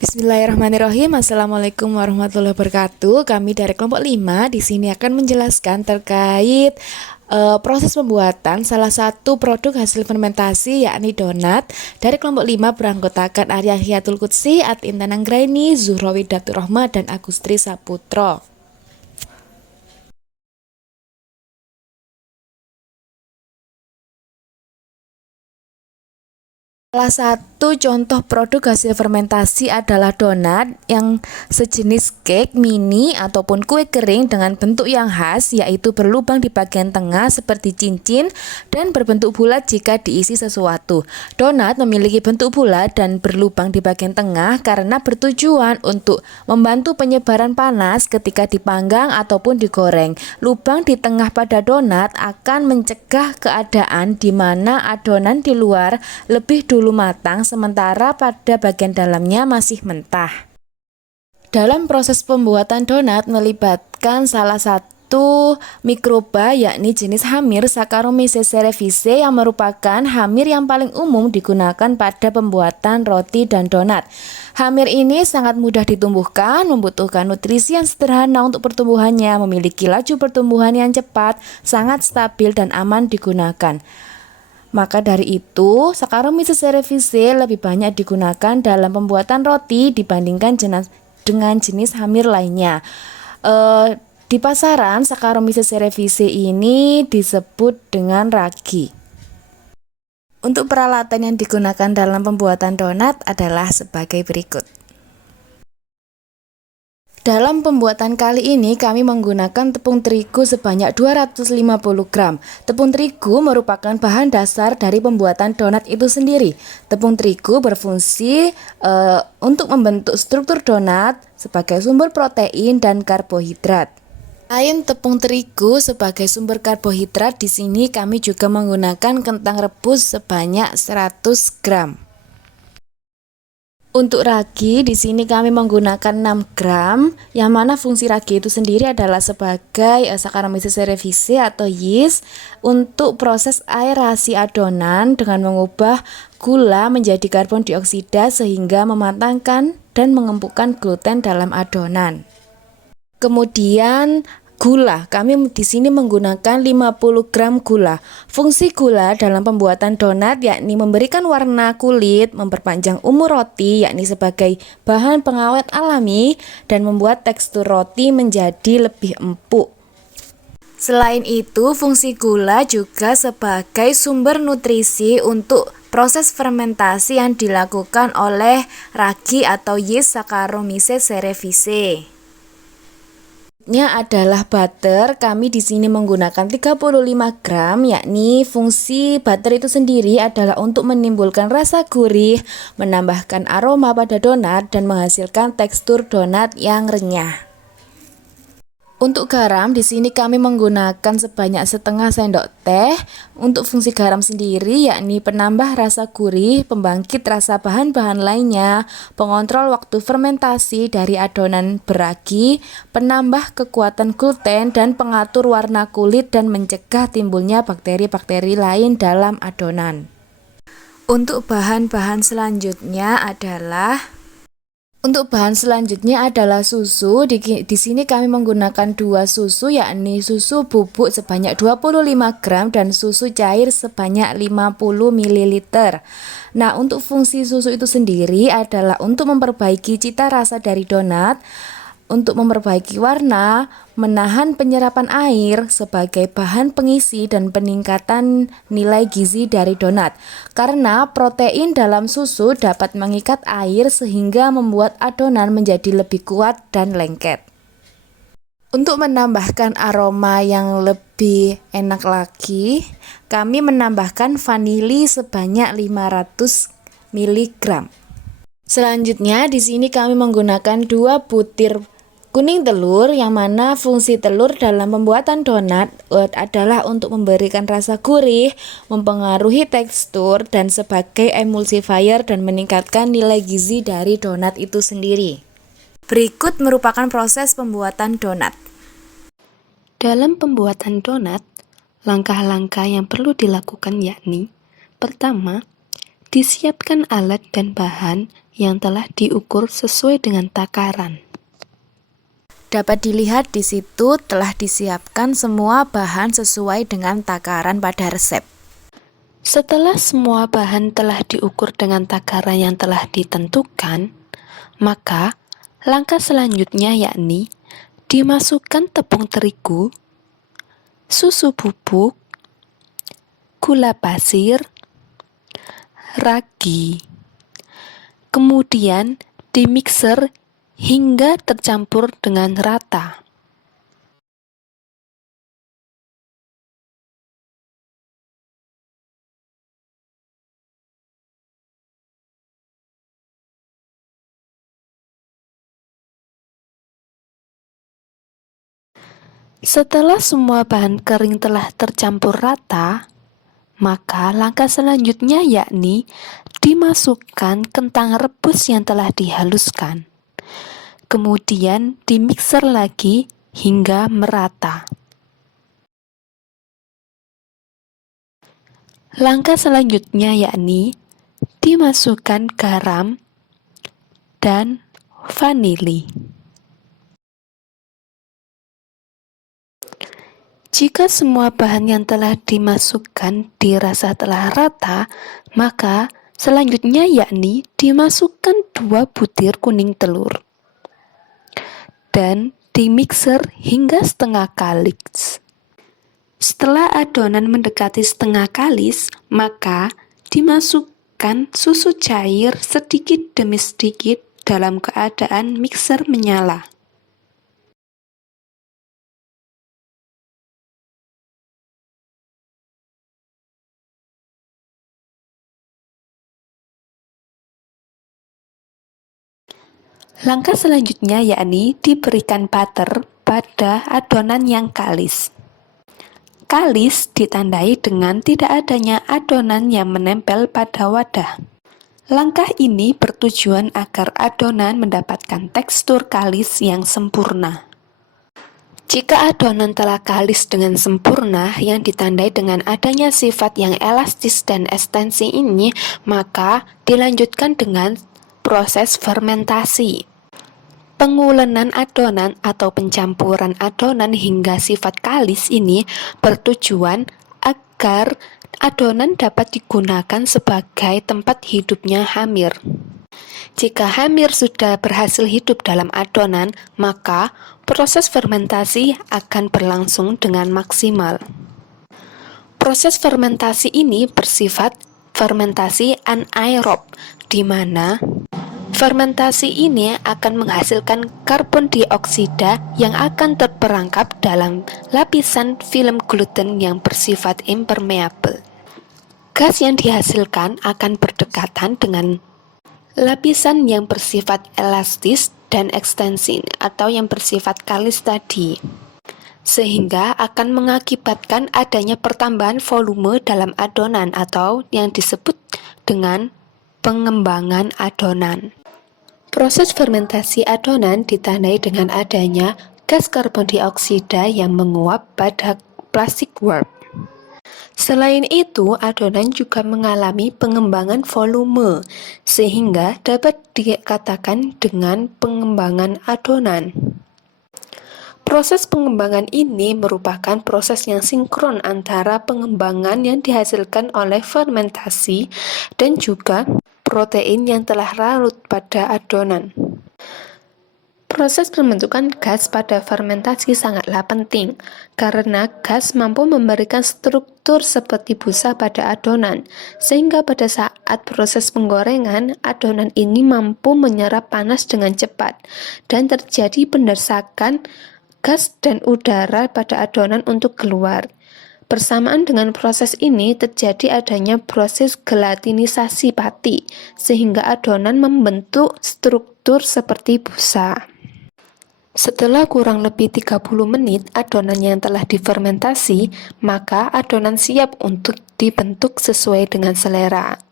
Bismillahirrahmanirrahim. Assalamualaikum warahmatullahi wabarakatuh. Kami dari kelompok 5 di sini akan menjelaskan terkait proses pembuatan salah satu produk hasil fermentasi yakni donat. Dari kelompok 5 beranggotakan Arya Hiyatul Qudsi, Atin Tananggraini, Zuhrawi Datur Rahma, dan Agustri Saputro. Salah satu contoh produk hasil fermentasi adalah donat yang sejenis cake mini ataupun kue kering dengan bentuk yang khas, yaitu berlubang di bagian tengah seperti cincin dan berbentuk bulat jika diisi sesuatu. Donat memiliki bentuk bulat dan berlubang di bagian tengah karena bertujuan untuk membantu penyebaran panas ketika dipanggang ataupun digoreng. Lubang di tengah pada donat akan mencegah keadaan di mana adonan di luar lebih dulu matang sementara pada bagian dalamnya masih mentah. Dalam proses pembuatan donat melibatkan salah satu mikroba yakni jenis hamir Saccharomyces cerevisiae yang merupakan hamir yang paling umum digunakan pada pembuatan roti dan donat. Hamir ini sangat mudah ditumbuhkan, membutuhkan nutrisi yang sederhana untuk pertumbuhannya, memiliki laju pertumbuhan yang cepat, sangat stabil dan aman digunakan. Maka dari itu, Saccharomyces cerevisiae lebih banyak digunakan dalam pembuatan roti dibandingkan dengan jenis hamir lainnya. Di pasaran, Saccharomyces cerevisiae ini disebut dengan ragi. Untuk peralatan yang digunakan dalam pembuatan donat adalah sebagai berikut. Dalam pembuatan kali ini kami menggunakan tepung terigu sebanyak 250 gram. Tepung terigu merupakan bahan dasar dari pembuatan donat itu sendiri. Tepung terigu berfungsi untuk membentuk struktur donat sebagai sumber protein dan karbohidrat. Selain tepung terigu sebagai sumber karbohidrat, di sini kami juga menggunakan kentang rebus sebanyak 100 gram. Untuk ragi, di sini kami menggunakan 6 gram, yang mana fungsi ragi itu sendiri adalah sebagai Saccharomyces cerevisiae atau yeast untuk proses aerasi adonan dengan mengubah gula menjadi karbon dioksida sehingga mematangkan dan mengempukkan gluten dalam adonan. Kemudian gula, kami di sini menggunakan 50 gram gula. Fungsi gula dalam pembuatan donat yakni memberikan warna kulit, memperpanjang umur roti yakni sebagai bahan pengawet alami dan membuat tekstur roti menjadi lebih empuk. Selain itu, fungsi gula juga sebagai sumber nutrisi untuk proses fermentasi yang dilakukan oleh ragi atau yeast Saccharomyces cerevisiae. Adalah butter. Kami di sini menggunakan 35 gram, yakni fungsi butter itu sendiri adalah untuk menimbulkan rasa gurih, menambahkan aroma pada donat dan menghasilkan tekstur donat yang renyah. Untuk garam, di sini kami menggunakan sebanyak setengah sendok teh. Untuk fungsi garam sendiri yakni penambah rasa gurih, pembangkit rasa bahan-bahan lainnya, pengontrol waktu fermentasi dari adonan beragi, penambah kekuatan gluten dan pengatur warna kulit dan mencegah timbulnya bakteri-bakteri lain dalam adonan. Untuk bahan-bahan selanjutnya adalah susu. Di sini kami menggunakan 2 susu, yakni susu bubuk sebanyak 25 gram dan susu cair sebanyak 50 ml. Nah, untuk fungsi susu itu sendiri adalah untuk memperbaiki cita rasa dari donat, untuk memperbaiki warna, menahan penyerapan air sebagai bahan pengisi dan peningkatan nilai gizi dari donat. Karena protein dalam susu dapat mengikat air sehingga membuat adonan menjadi lebih kuat dan lengket. Untuk menambahkan aroma yang lebih enak lagi, kami menambahkan vanili sebanyak 500 mg. Selanjutnya di sini kami menggunakan 2 butir kuning telur, yang mana fungsi telur dalam pembuatan donat adalah untuk memberikan rasa gurih, mempengaruhi tekstur, dan sebagai emulsifier dan meningkatkan nilai gizi dari donat itu sendiri. Berikut merupakan proses pembuatan donat. Dalam pembuatan donat, langkah-langkah yang perlu dilakukan yakni: pertama, disiapkan alat dan bahan yang telah diukur sesuai dengan takaran. Dapat dilihat di situ telah disiapkan semua bahan sesuai dengan takaran pada resep. Setelah semua bahan telah diukur dengan takaran yang telah ditentukan, maka langkah selanjutnya yakni dimasukkan tepung terigu, susu bubuk, gula pasir, ragi, kemudian dimixer hingga tercampur dengan rata. Setelah semua bahan kering telah tercampur rata, maka langkah selanjutnya yakni dimasukkan kentang rebus yang telah dihaluskan. Kemudian dimixer lagi hingga merata. Langkah selanjutnya yakni dimasukkan garam dan vanili. Jika semua bahan yang telah dimasukkan dirasa telah rata, maka selanjutnya yakni dimasukkan 2 butir kuning telur dan dimixer hingga setengah kalis. Setelah adonan mendekati setengah kalis, maka dimasukkan susu cair sedikit demi sedikit dalam keadaan mixer menyala. Langkah selanjutnya yakni diberikan butter pada adonan yang kalis. Kalis ditandai dengan tidak adanya adonan yang menempel pada wadah. Langkah ini bertujuan agar adonan mendapatkan tekstur kalis yang sempurna. Jika adonan telah kalis dengan sempurna yang ditandai dengan adanya sifat yang elastis dan ekstensi ini, maka dilanjutkan dengan proses fermentasi. Pengulenan adonan atau pencampuran adonan hingga sifat kalis ini bertujuan agar adonan dapat digunakan sebagai tempat hidupnya hamir. Jika hamir sudah berhasil hidup dalam adonan, maka proses fermentasi akan berlangsung dengan maksimal. Proses fermentasi ini bersifat fermentasi anaerob, di mana fermentasi ini akan menghasilkan karbon dioksida yang akan terperangkap dalam lapisan film gluten yang bersifat impermeable. Gas yang dihasilkan akan berdekatan dengan lapisan yang bersifat elastis dan ekstensi atau yang bersifat kalis tadi, sehingga akan mengakibatkan adanya pertambahan volume dalam adonan atau yang disebut dengan pengembangan adonan. Proses fermentasi adonan ditandai dengan adanya gas karbon dioksida yang menguap pada plastik wrap. Selain itu, adonan juga mengalami pengembangan volume, sehingga dapat dikatakan dengan pengembangan adonan. Proses pengembangan ini merupakan proses yang sinkron antara pengembangan yang dihasilkan oleh fermentasi dan juga protein yang telah larut pada adonan. Proses pembentukan gas pada fermentasi sangatlah penting, karena gas mampu memberikan struktur seperti busa pada adonan, sehingga pada saat proses penggorengan, adonan ini mampu menyerap panas dengan cepat, dan terjadi pendesakan gas dan udara pada adonan untuk keluar. Bersamaan dengan proses ini terjadi adanya proses gelatinisasi pati, sehingga adonan membentuk struktur seperti busa. Setelah kurang lebih 30 menit adonan yang telah difermentasi, maka adonan siap untuk dibentuk sesuai dengan selera.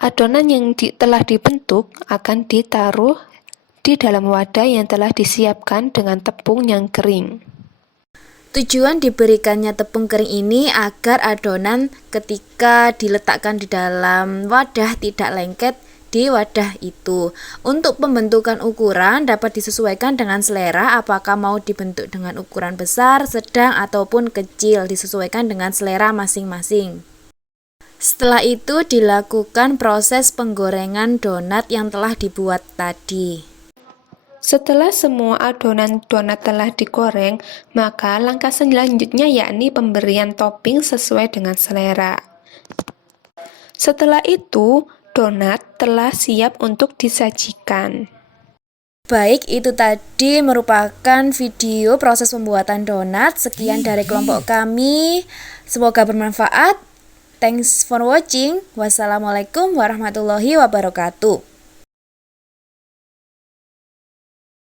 Adonan yang telah dibentuk akan ditaruh di dalam wadah yang telah disiapkan dengan tepung yang kering. Tujuan diberikannya tepung kering ini agar adonan ketika diletakkan di dalam wadah tidak lengket di wadah itu. Untuk pembentukan ukuran dapat disesuaikan dengan selera, apakah mau dibentuk dengan ukuran besar, sedang, ataupun kecil, disesuaikan dengan selera masing-masing. Setelah itu dilakukan proses penggorengan donat yang telah dibuat tadi. Setelah semua adonan donat telah digoreng, maka langkah selanjutnya yakni pemberian topping sesuai dengan selera. Setelah itu, donat telah siap untuk disajikan. Baik, itu tadi merupakan video proses pembuatan donat. Sekian dari kelompok kami. Semoga bermanfaat. Thanks for watching. Wassalamualaikum warahmatullahi wabarakatuh.